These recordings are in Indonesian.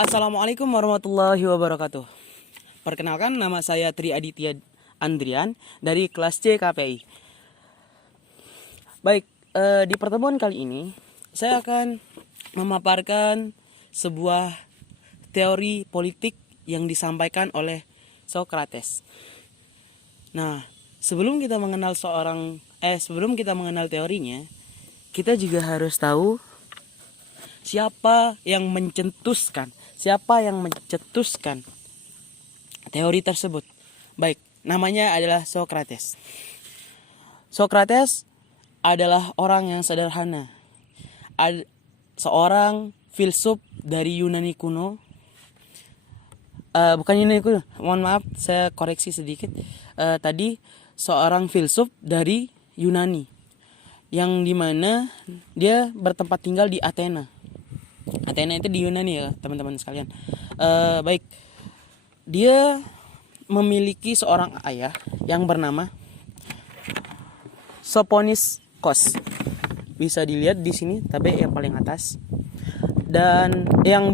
Assalamualaikum warahmatullahi wabarakatuh. Perkenalkan, nama saya Tri Aditya Andrian dari kelas C KPI. Baik, di pertemuan kali ini saya akan memaparkan sebuah teori politik yang disampaikan oleh Socrates. Nah, sebelum kita mengenal teorinya, kita juga harus tahu siapa yang mencetuskan teori tersebut. Baik, namanya adalah Socrates. Socrates adalah orang yang sederhana. Seorang filsuf dari Yunani kuno. Bukan Yunani kuno, mohon maaf, saya koreksi sedikit. Tadi seorang filsuf dari Yunani, yang dimana dia bertempat tinggal di Athena. Athena itu di Yunani ya teman-teman sekalian. Baik, dia memiliki seorang ayah yang bernama Sophoniskos. Bisa dilihat di sini, tapi yang paling atas. Dan yang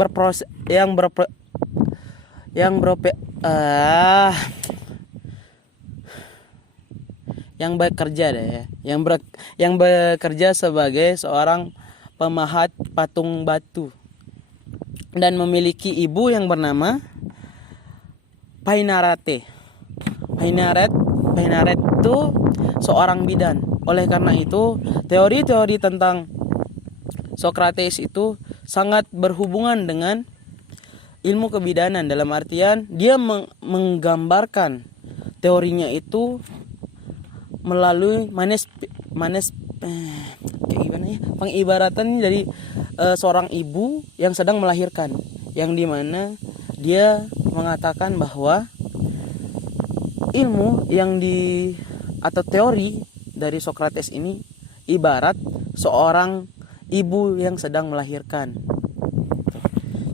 bekerja sebagai seorang pemahat patung batu dan memiliki ibu yang bernama Painarete. Painaret itu seorang bidan. Oleh karena itu, teori-teori tentang Socrates itu sangat berhubungan dengan ilmu kebidanan, dalam artian dia menggambarkan teorinya itu melalui pengibaratan dari seorang ibu yang sedang melahirkan, yang dimana dia mengatakan bahwa ilmu atau teori dari Socrates ini ibarat seorang ibu yang sedang melahirkan.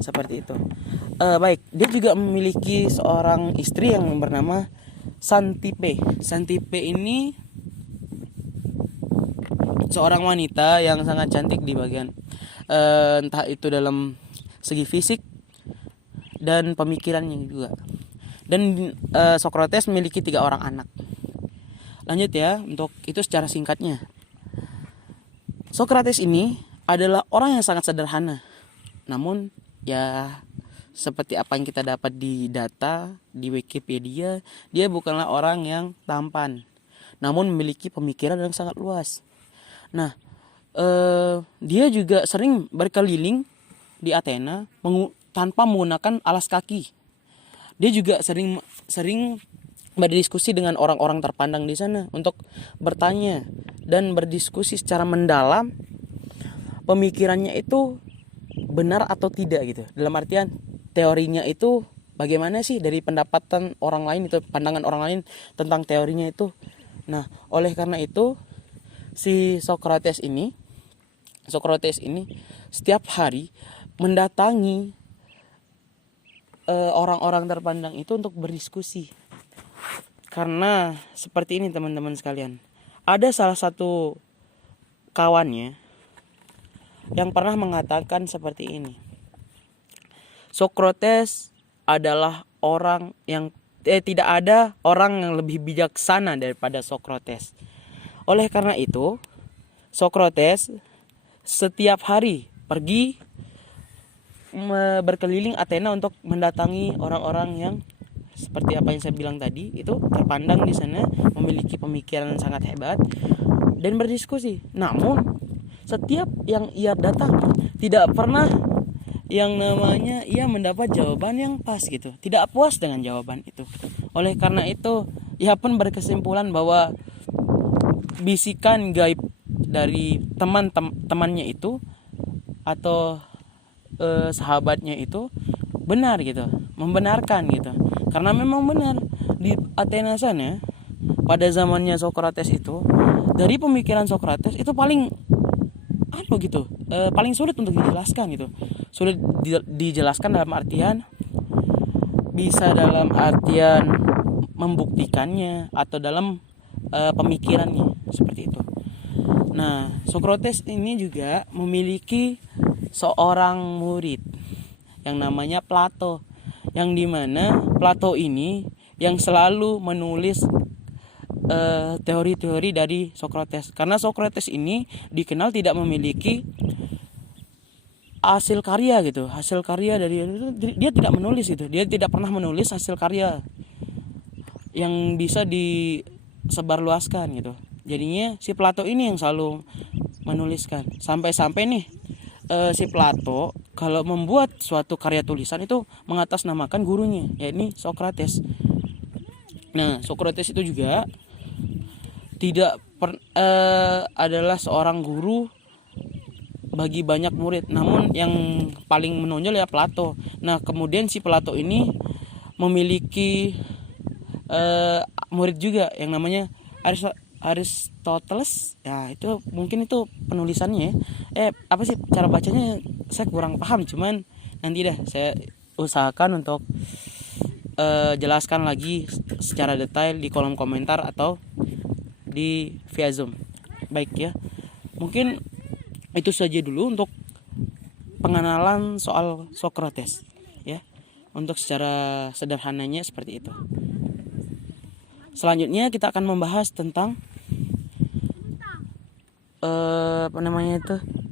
Seperti itu. Baik, dia juga memiliki seorang istri yang bernama Xanthippe. Xanthippe ini seorang wanita yang sangat cantik di bagian entah itu dalam segi fisik dan pemikirannya juga. Dan Socrates memiliki 3 orang anak. Lanjut ya, untuk itu secara singkatnya. Socrates ini adalah orang yang sangat sederhana. Namun ya seperti apa yang kita dapat di data di Wikipedia, dia bukanlah orang yang tampan, namun memiliki pemikiran yang sangat luas. Nah, dia juga sering berkeliling di Athena tanpa menggunakan alas kaki. Dia juga sering berdiskusi dengan orang-orang terpandang di sana untuk bertanya dan berdiskusi secara mendalam pemikirannya itu benar atau tidak gitu. Dalam artian teorinya itu bagaimana sih dari pendapatan orang lain itu, pandangan orang lain tentang teorinya itu. Nah, oleh karena itu si Socrates ini setiap hari mendatangi orang-orang terpandang itu untuk berdiskusi. Karena seperti ini teman-teman sekalian, ada salah satu kawannya yang pernah mengatakan seperti ini. Socrates adalah orang yang tidak ada orang yang lebih bijaksana daripada Socrates. Oleh karena itu, Socrates setiap hari pergi berkeliling Athena untuk mendatangi orang-orang yang seperti apa yang saya bilang tadi, itu terpandang di sana, memiliki pemikiran yang sangat hebat dan berdiskusi. Namun setiap yang ia datang tidak pernah yang namanya ia mendapat jawaban yang pas gitu. Tidak puas dengan jawaban itu. Oleh karena itu, ia pun berkesimpulan bahwa bisikan gaib dari temannya itu atau sahabatnya itu benar gitu, membenarkan gitu. Karena memang benar di Athena sana pada zamannya Socrates itu, dari pemikiran Socrates itu paling paling sulit untuk dijelaskan gitu. Sulit dijelaskan dalam artian membuktikannya atau dalam pemikirannya seperti itu. Nah, Socrates ini juga memiliki seorang murid yang namanya Plato, yang dimana Plato ini yang selalu menulis teori-teori dari Socrates, karena Socrates ini dikenal tidak memiliki hasil karya gitu, hasil karya dari dia tidak menulis itu, dia tidak pernah menulis hasil karya yang bisa disebarluaskan gitu. Jadinya si Plato ini yang selalu menuliskan, sampai-sampai nih si Plato kalau membuat suatu karya tulisan itu mengatasnamakan gurunya, yakni Socrates. Nah, Socrates itu juga tidak adalah seorang guru bagi banyak murid, namun yang paling menonjol ya Plato. Nah, kemudian si Plato ini memiliki murid juga yang namanya Aristoteles. Ya, itu mungkin itu penulisannya ya. Apa sih cara bacanya saya kurang paham, cuman nanti dah saya usahakan untuk jelaskan lagi secara detail di kolom komentar atau di via Zoom. Baik ya. Mungkin itu saja dulu untuk pengenalan soal Socrates ya. Untuk secara sederhananya seperti itu. Selanjutnya kita akan membahas tentang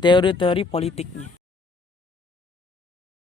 teori-teori politiknya.